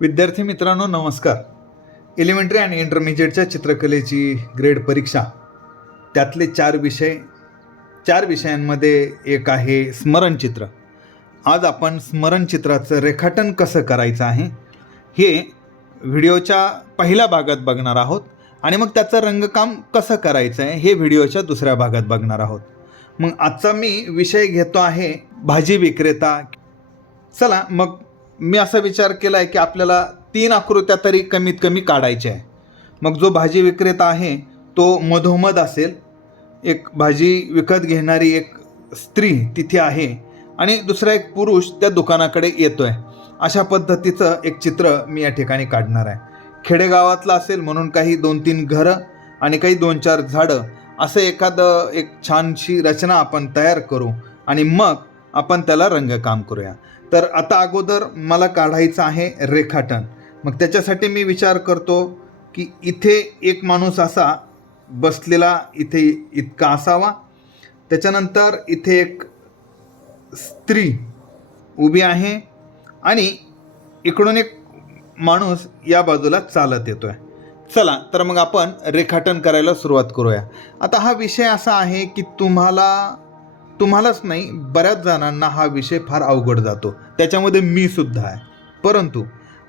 विद्यार्थी मित्रांनो नमस्कार. एलिमेंटरी आणि इंटरमिजिएटच्या चित्रकलेची ग्रेड परीक्षा त्यातले चार विषयांमध्ये एक आहे स्मरणचित्र. आज आपण स्मरणचित्राचं रेखाटन कसं करायचं आहे हे व्हिडिओच्या पहिल्या भागात बघणार आहोत आणि मग त्याचं रंगकाम कसं करायचं आहे हे व्हिडिओच्या दुसऱ्या भागात बघणार आहोत. मग आजचा मी विषय घेतो आहे भाजी विक्रेता. चला मग मी असा विचार केला आहे की आपल्याला 3 आकृत्या तरी कमीत कमी काढायच्या आहे. मग जो भाजी विक्रेता आहे तो मधोमध असेल, एक भाजी विकत घेणारी एक स्त्री तिथे आहे आणि दुसरा एक पुरुष त्या दुकानाकडे येतो आहे. अशा पद्धतीचं एक चित्र मी या ठिकाणी काढणार आहे. खेडेगावातलं असेल म्हणून काही 2-3 घरं आणि काही 2-4 झाडं असं एखादं एक छानशी रचना आपण तयार करू आणि मग आपण त्याला रंगकाम करूया. तर आता अगोदर मला काढायचं आहे रेखाटन. मग त्याच्यासाठी मी विचार करतो की इथे एक माणूस असा बसलेला इथे इतका असावा. त्याच्यानंतर इथे एक स्त्री उभी आहे आणि इकडून एक माणूस या बाजूला चालत येतोय. चला तर मग आपण रेखाटन करायला सुरुवात करूया. आता हा विषय असा आहे की तुम्हालाच नाही बऱ्याच जणांना हा विषय फार अवघड जातो, त्याच्यामध्ये मी सुद्धा आहे. परंतु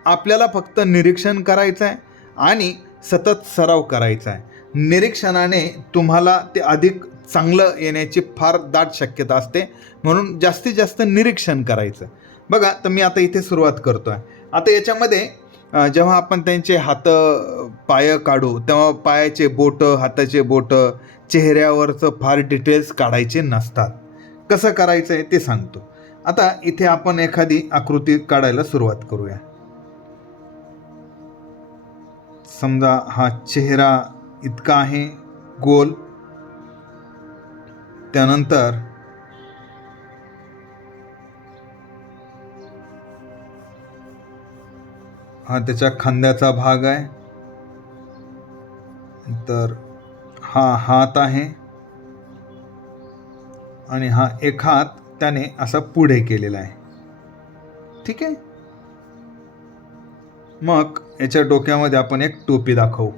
आपल्याला फक्त निरीक्षण करायचं आहे आणि सतत सराव करायचा आहे. निरीक्षणाने तुम्हाला ते अधिक चांगलं येण्याची फार दाट शक्यता असते, म्हणून जास्तीत जास्त निरीक्षण करायचं. बघा तर मी आता इथे सुरुवात करतो आहे. आता याच्यामध्ये जेव्हा आपण त्यांचे हात पाय काढू तेव्हा पायाचे बोटं, हाताचे बोटं, चेहऱ्यावरचं फार डिटेल्स काढायचे नसतात. कसं करायचं आहे ते सांगतो. आता इथे आपण एखादी आकृती काढायला सुरुवात करूया. समजा हा चेहरा इतका आहे गोल. त्यानंतर हा त्याच्या खांद्याचा भाग आहे. तर हा हात आहे आणि हा एक हात त्याने असा पुढे केलेला आहे. ठीक आहे. मग याच्या डोक्यामध्ये आपण एक टोपी दाखवू.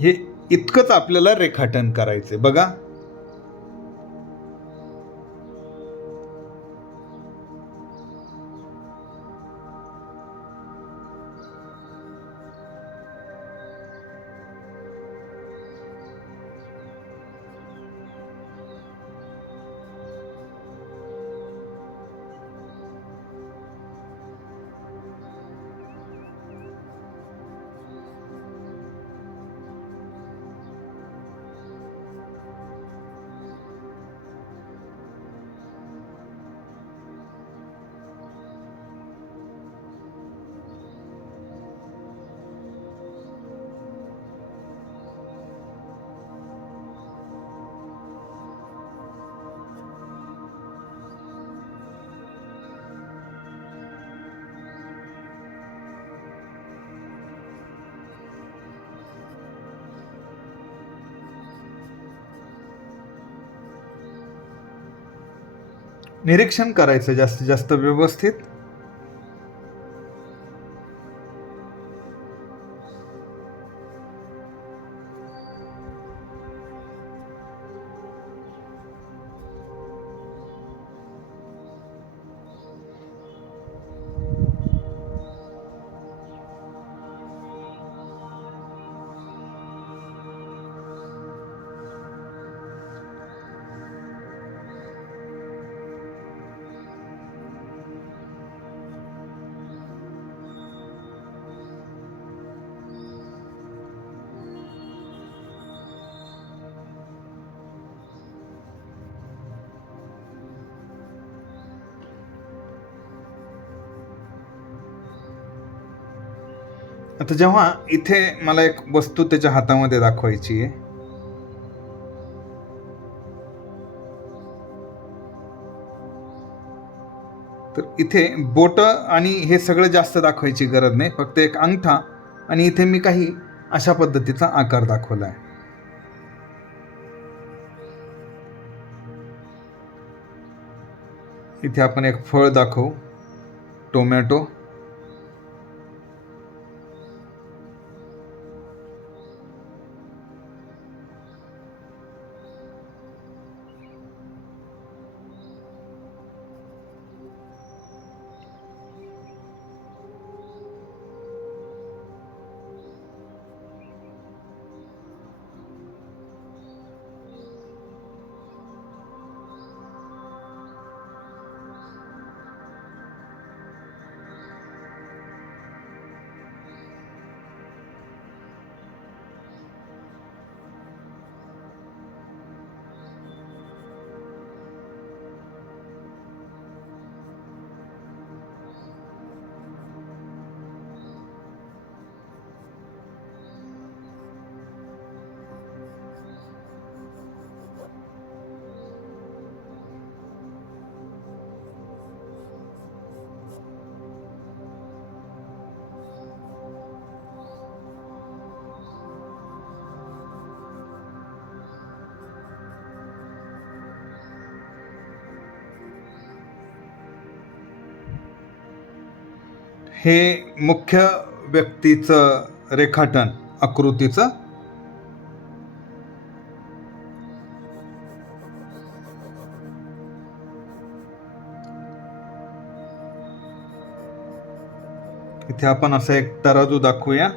हे इतकंच आपल्याला रेखाटन करायचंय. बघा निरीक्षण करायचं जास्तीत जास्त व्यवस्थित. आता जेव्हा इथे मला एक वस्तू त्याच्या हातामध्ये दाखवायची आहे, तर इथे बोट आणि हे सगळं जास्त दाखवायची गरज नाही, फक्त एक अंगठा आणि इथे मी काही अशा पद्धतीचा आकार दाखवला आहे. इथे आपण एक फळ दाखवू, टोमॅटो. हे मुख्य व्यक्तीचं रेखाटन आकृतीचं. इथे आपण असं एक तराजू दाखवूया.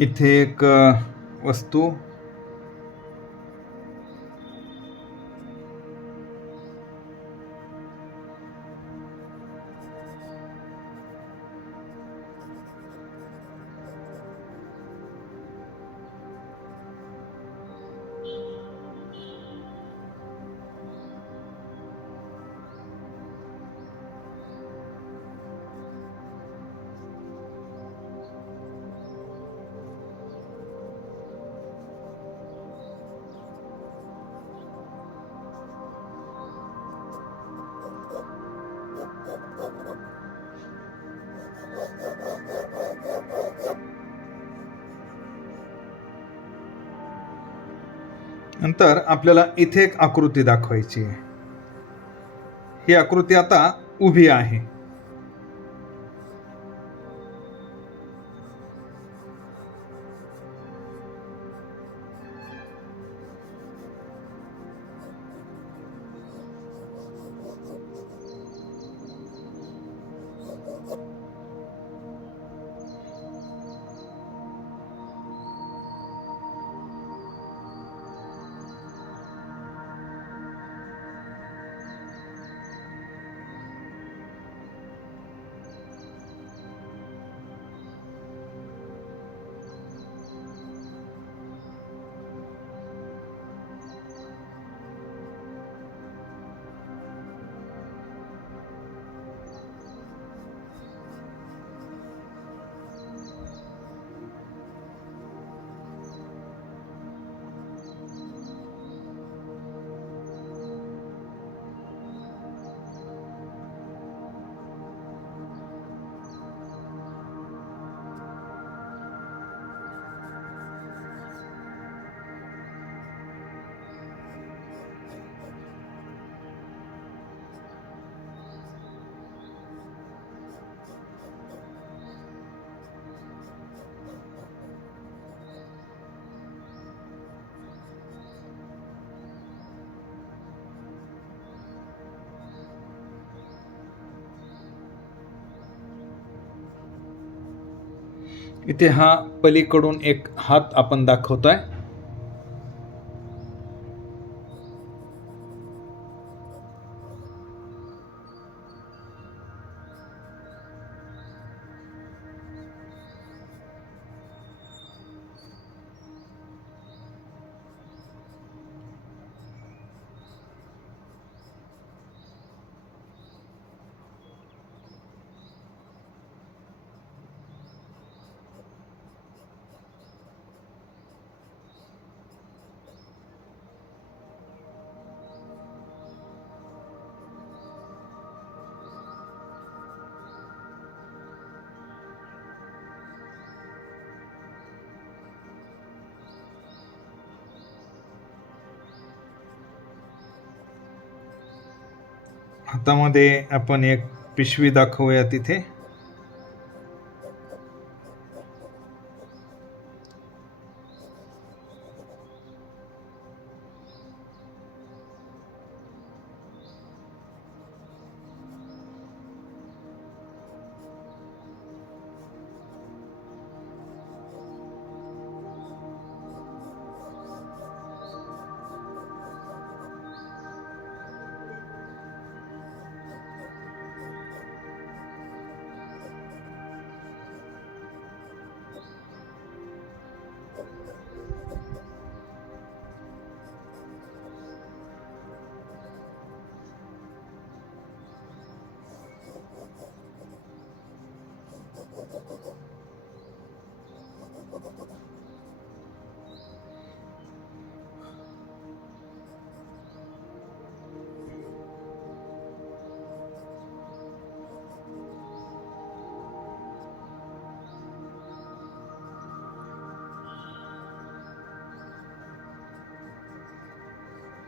इथे एक वस्तू. नंतर आपल्याला इथे एक आकृती दाखवायची आहे. ही आकृती आता उभी आहे. इथे हा पलीकडून एक हात आपण दाखवतोय. हातामध्ये आपण एक पिशवी दाखवूया तिथे.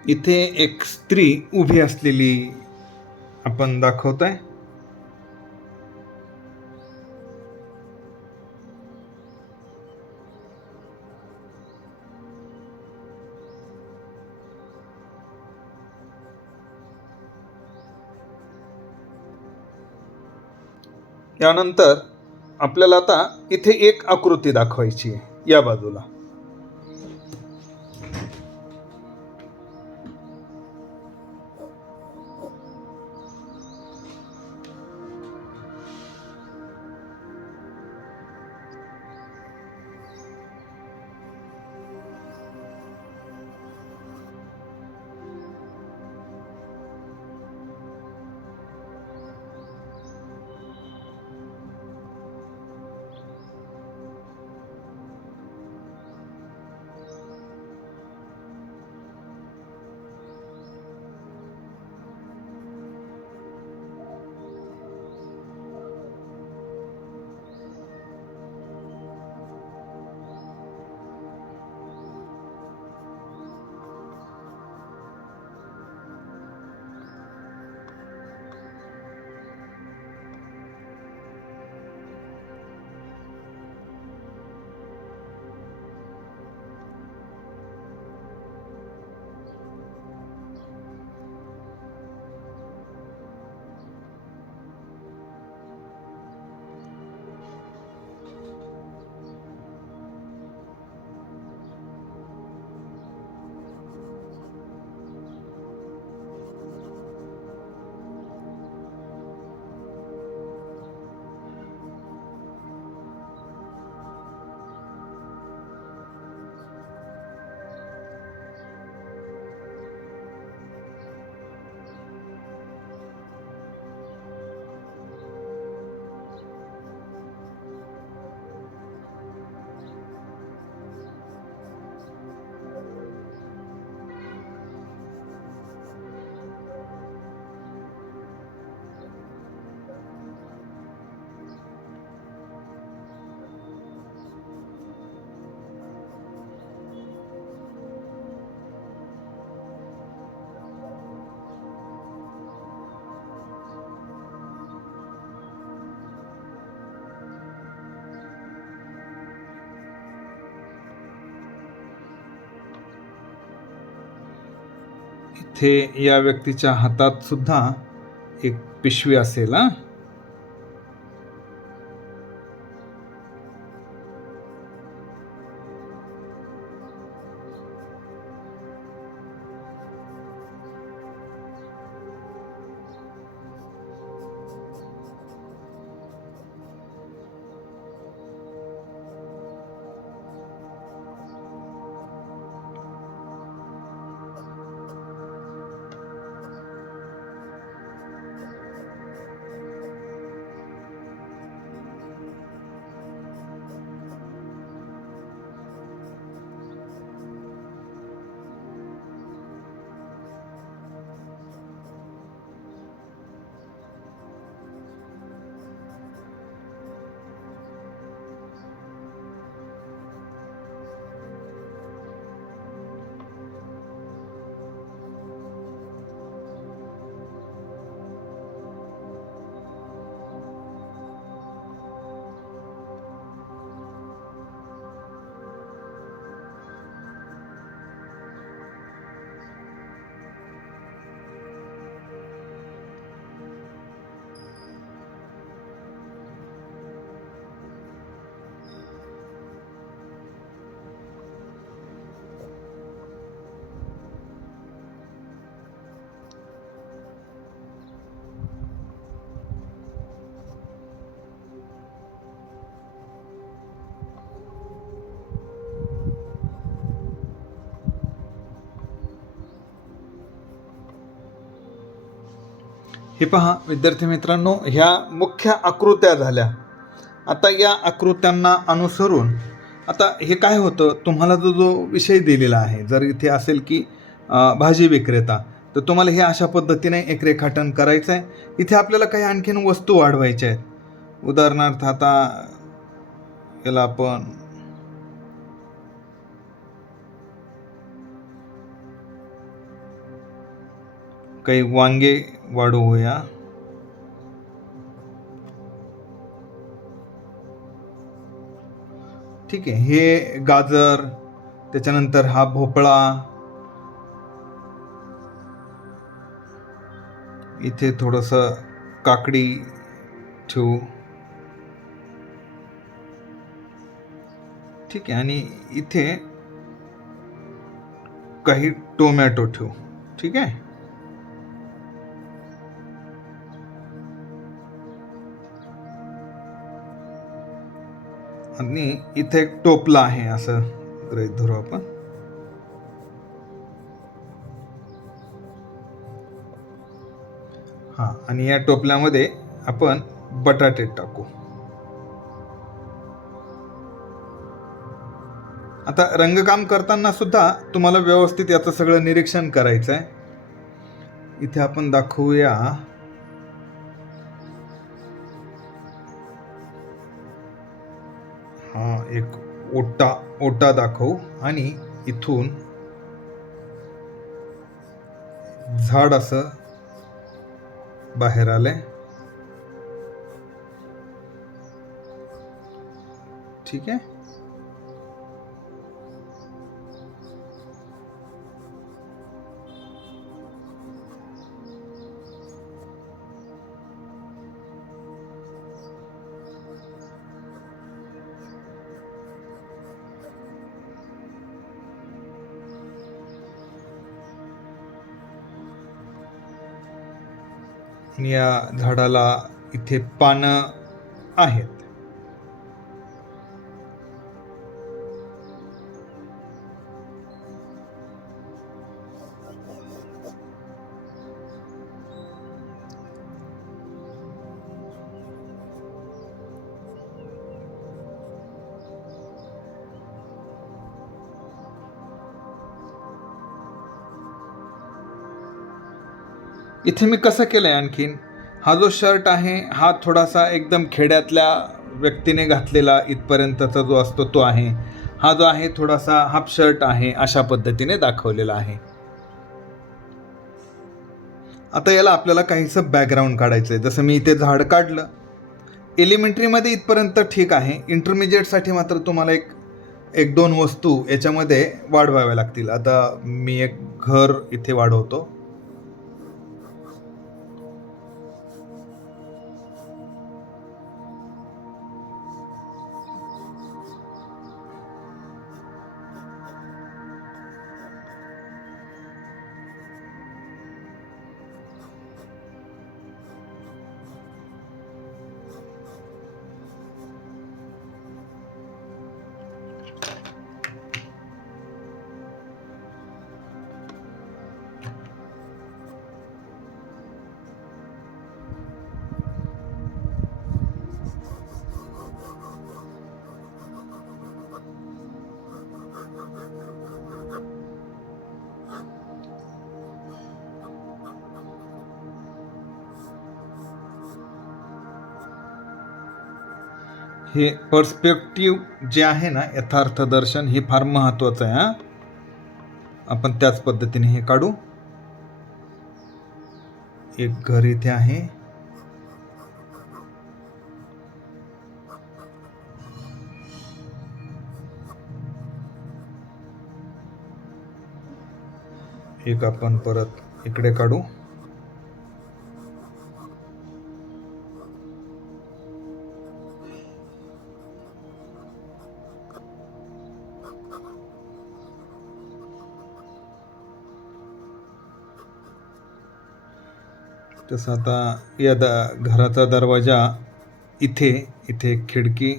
इथे एक स्त्री उभी असलेली आपण दाखवतोय. यानंतर आपल्याला आता इथे एक आकृती दाखवायची आहे या बाजूला. इथे या व्यक्तीच्या हातात सुद्धा एक पिशवी असेल. हे पहा विद्यार्थी मित्रांनो, ह्या मुख्य आकृत्या झाल्या. आता या आकृत्यांना अनुसरून आता हे काय होतं, तुम्हाला जो विषय दिलेला आहे, जर इथे असेल की भाजी विक्रेता, तर तुम्हाला हे अशा पद्धतीने एक रेखाटन करायचं आहे. इथे आपल्याला काही आणखीन वस्तू वाढवायच्या आहेत. उदाहरणार्थ आता याला आपण काही वांगे वाढवूया. ठीक आहे, हे गाजर, त्याच्यानंतर हा भोपळा, इथे थोडंसं काकडी ठेवू. ठीक आहे, आणि इथे काही टोमॅटो ठेवू. ठीक आहे, आणि इथे एक टोपला आहे असं गृहीत धरू आपण. हा, आणि या टोपल्यामध्ये आपण बटाटे टाकू. आता रंगकाम करताना सुद्धा तुम्हाला व्यवस्थित याचं सगळं निरीक्षण करायचं आहे. इथे आपण दाखवूया हा एक ओटा दाखवू, आणि इथून झाड असं बाहेर आलंय. ठीक आहे, या झाडाला इथे पानं आहेत. इथे मी कसं केलंय, आणखीन हा जो शर्ट आहे हा थोडासा एकदम खेड्यातल्या व्यक्तीने घातलेला इथपर्यंतचा जो असतो तो आहे. हा जो आहे थोडासा हाफ शर्ट आहे, अशा पद्धतीने दाखवलेला आहे. आता याला आपल्याला काहीसं बॅकग्राऊंड काढायचं आहे. जसं मी इथे झाड काढलं. एलिमेंटरीमध्ये इथपर्यंत ठीक आहे. इंटरमिजिएटसाठी मात्र तुम्हाला एक दोन वस्तू याच्यामध्ये वाढवाव्या लागतील. आता मी एक घर इथे वाढवतो. हे पर्स्पेक्टिव्ह जे आहे ना, यथार्थ दर्शन, हे फार महत्त्वाचं आहे. आपण त्याच पद्धतीने हे काढू. एक घर इथे आहे. एक आपण परत इकडे काढू. तसं आता या घराचा दरवाजा इथे एक खिडकी,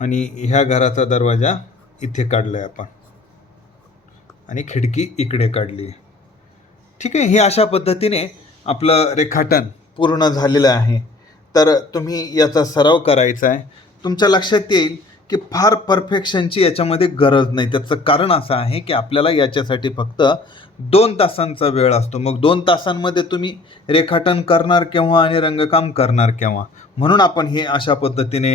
आणि ह्या घराचा दरवाजा इथे काढलाय आपण, आणि खिडकी इकडे काढली. ठीक आहे. हे अशा पद्धतीने आपलं रेखाटन पूर्ण झालेलं आहे. तर तुम्ही याचा सराव करायचा आहे. तुमच्या लक्षात येईल की फार परफेक्शनची याच्यामध्ये गरज नाही. त्याचं कारण असं आहे की आपल्याला याच्यासाठी फक्त 2 तासांचा वेळ असतो. मग 2 तासांमध्ये तुम्ही रेखाटन करणार केव्हा आणि रंगकाम करणार केव्हा? म्हणून आपण हे अशा पद्धतीने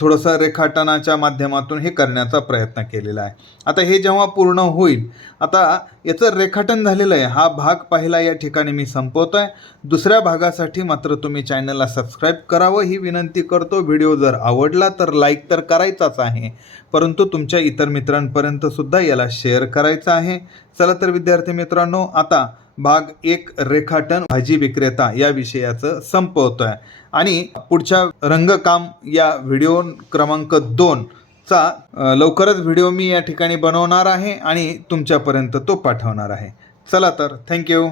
थोडंसं रेखाटनाच्या माध्यमातून हे करण्याचा प्रयत्न केलेला आहे. आता हे जेव्हा पूर्ण होईल, आता याचं रेखाटन झालेलं आहे. हा भाग पहिला या ठिकाणी मी संपवतो आहे. दुसऱ्या भागासाठी मात्र तुम्ही चॅनलला सबस्क्राईब करावं ही विनंती करतो. व्हिडिओ जर आवडला तर लाईक तर करायचाच आहे, परंतु तुमच्या इतर मित्रांपर्यंत सुद्धा याला शेअर करायचं आहे. चला तर विद्यार्थी मित्रांनो, आता भाग 1 रेखाटन भाजी विक्रेता या विषयाचं संपवतो आहे आणि पुढच्या रंगकाम या व्हिडिओ क्रमांक 2 चा लवकरच व्हिडिओ मी या ठिकाणी बनवणार आहे आणि तुमच्यापर्यंत तो पाठवणार आहे. चला तर, थँक्यू.